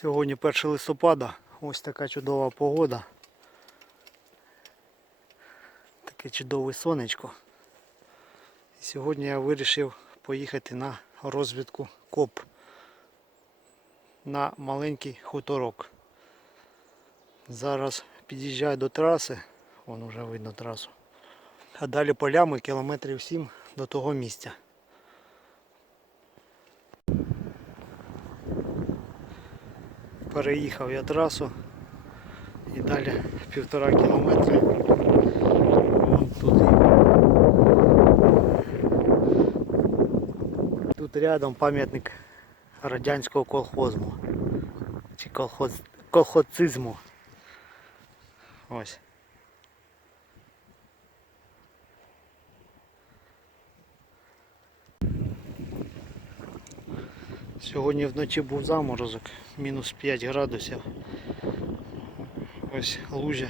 Сьогодні 1 листопада, ось така чудова погода. Таке чудове сонечко. І сьогодні я вирішив поїхати на розвідку коп на маленький хуторок. Зараз під'їжджаю до траси, вон вже видно трасу. А далі полями кілометрів 7 до того місця. Переїхав я трасу і далі півтора кілометра. Туди. Тут рядом пам'ятник радянського колхозму. Чи колхоз... колхоцизму. Ось. Сьогодні вночі був заморозок, мінус 5 градусів. Ось лужі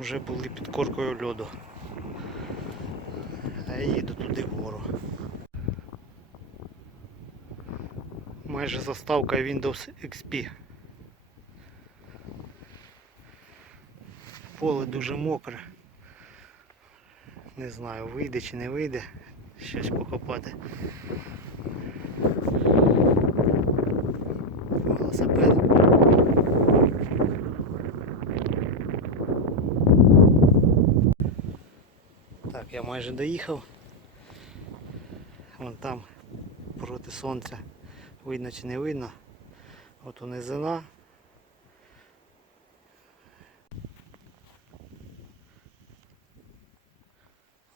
вже були під коркою льоду. А я їду туди вгору. Майже заставка Windows XP. Поле дуже мокре. Не знаю, вийде чи не вийде щось покопати. Велосипед. Так, я майже доїхав. Вон там проти сонця. Видно чи не видно. От у низина.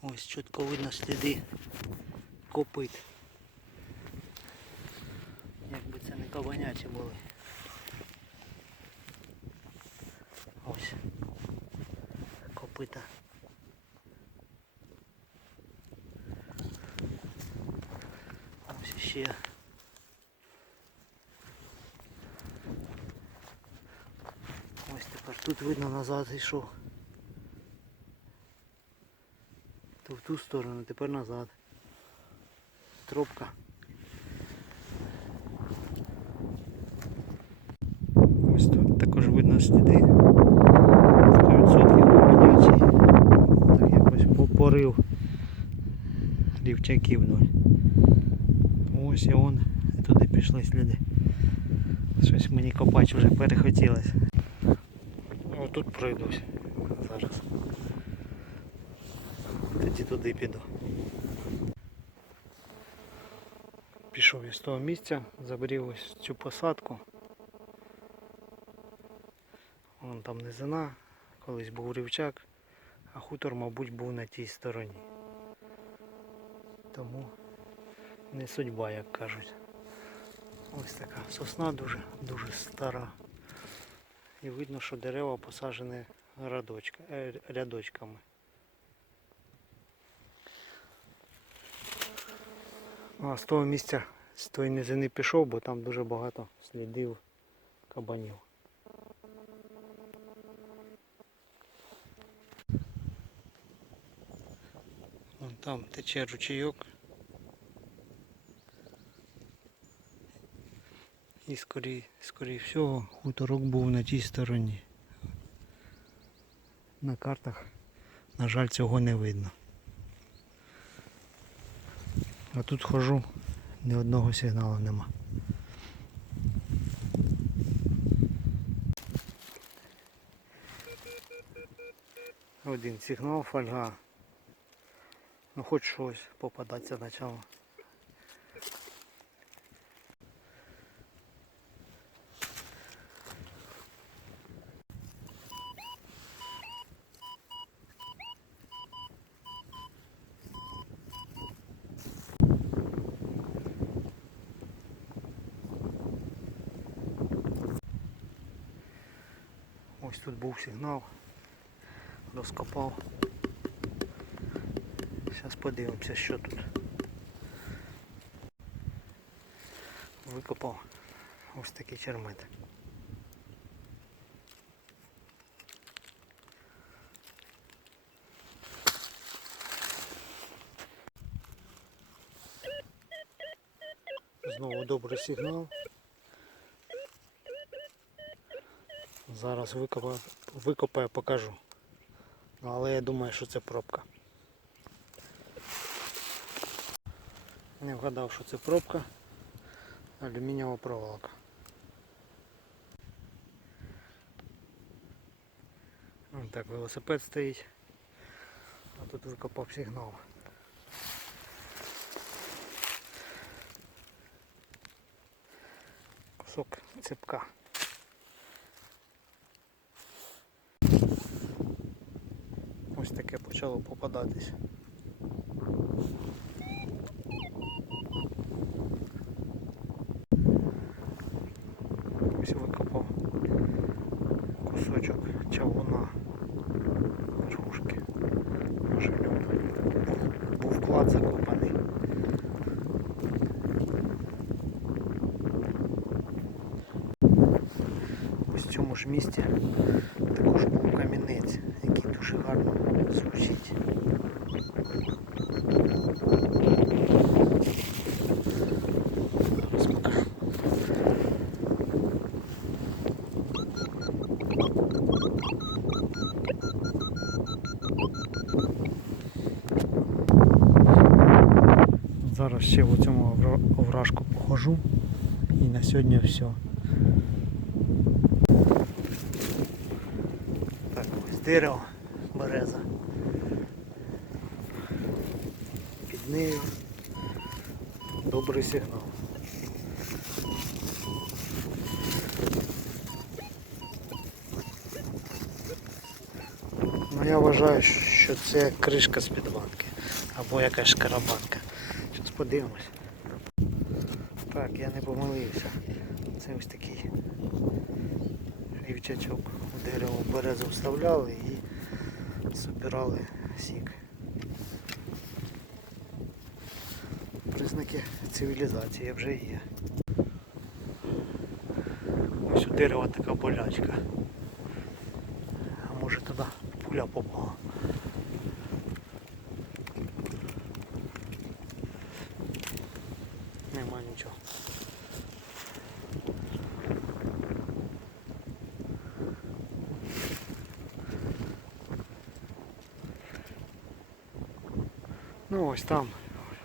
Ось чітко видно сліди копит. Якби це не кабанячі були. Ось. Копита. Ось ще. Ось тепер тут видно назад йшов. То в ту сторону, тепер назад. Тропка. Ось тут також видно сліди. 100% кабанячі. Так якось попорив рівчаків ноль. Ось і он. Туди пішли сліди. Щось мені копач вже перехотілося. Отут пройдусь зараз. Тоді туди піду. Пішов із того місця, забрів ось цю посадку. Вон там низина, колись був рівчак, а хутор, мабуть, був на тій стороні. Тому не судьба, як кажуть. Ось така сосна дуже, дуже стара. І видно, що дерева посаджені е, рядочками. А з того місця, з тої низини пішов, бо там дуже багато слідів кабанів. Вон там тече ручейок. І скорі, скорі всього хуторок був на тій стороні. На картах, на жаль, цього не видно. А тут хожу, ні одного сигналу нема. Один сигнал, фольга. Ну хоч щось попадаться почало. Ось тут був сигнал. Розкопав. Зараз подивимося, що тут. Викопав ось такий чермет. Знову добрий сигнал. Зараз викопаю, викопаю, покажу. Ну, Але я думаю, що це пробка. Не вгадав, що це пробка. Алюмінієва проволока. Вон так велосипед стоїть. А тут викопав сигнал. Кусок цепка. Ось таке почало попадатись. Ось викопав кусочок чавуна верхушки. Може був, вклад закопаний. Ось в цьому ж місці дуже гарно звучить. Зараз ще в цьому овра- овражку похожу і на сьогодні все. Так, ось дерево, береза. Під нею добрий сигнал. Ну я вважаю, що це кришка з-під банки або якась шкарабанка. Зараз подивимось. Так, я не помилився. Це ось такий рівчачок у дерево березу вставляли і збирали сік. Признаки цивілізації вже є. Ось у дерева така болячка. А може туди пуля попала. Нема нічого. Ну ось там,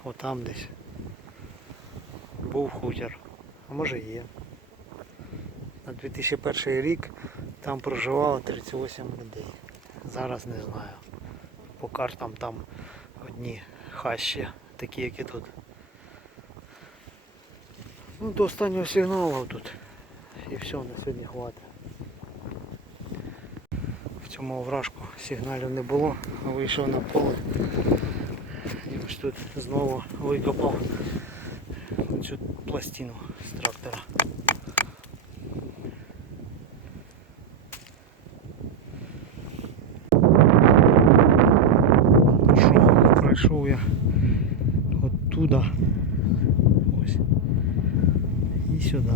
отам десь. Був хутір. А може є. На 2001 рік там проживало 38 людей. Зараз не знаю. По картам там одні хащі, такі як і тут. Ну до останнього сигналу тут. І все, на сьогодні хватить. В цьому овражку сигналів не було, вийшов на поле. Тут знову викопав цю пластину з трактора. Пройшов, пройшов я оттуда ось і сюди.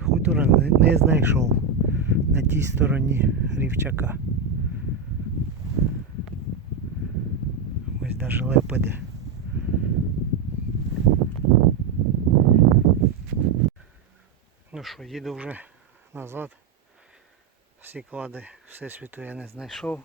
Хутора не знайшов на тій стороні рівчака. Ось даже лепеди. Ну що, їду вже назад. Всі клади все світу я не знайшов.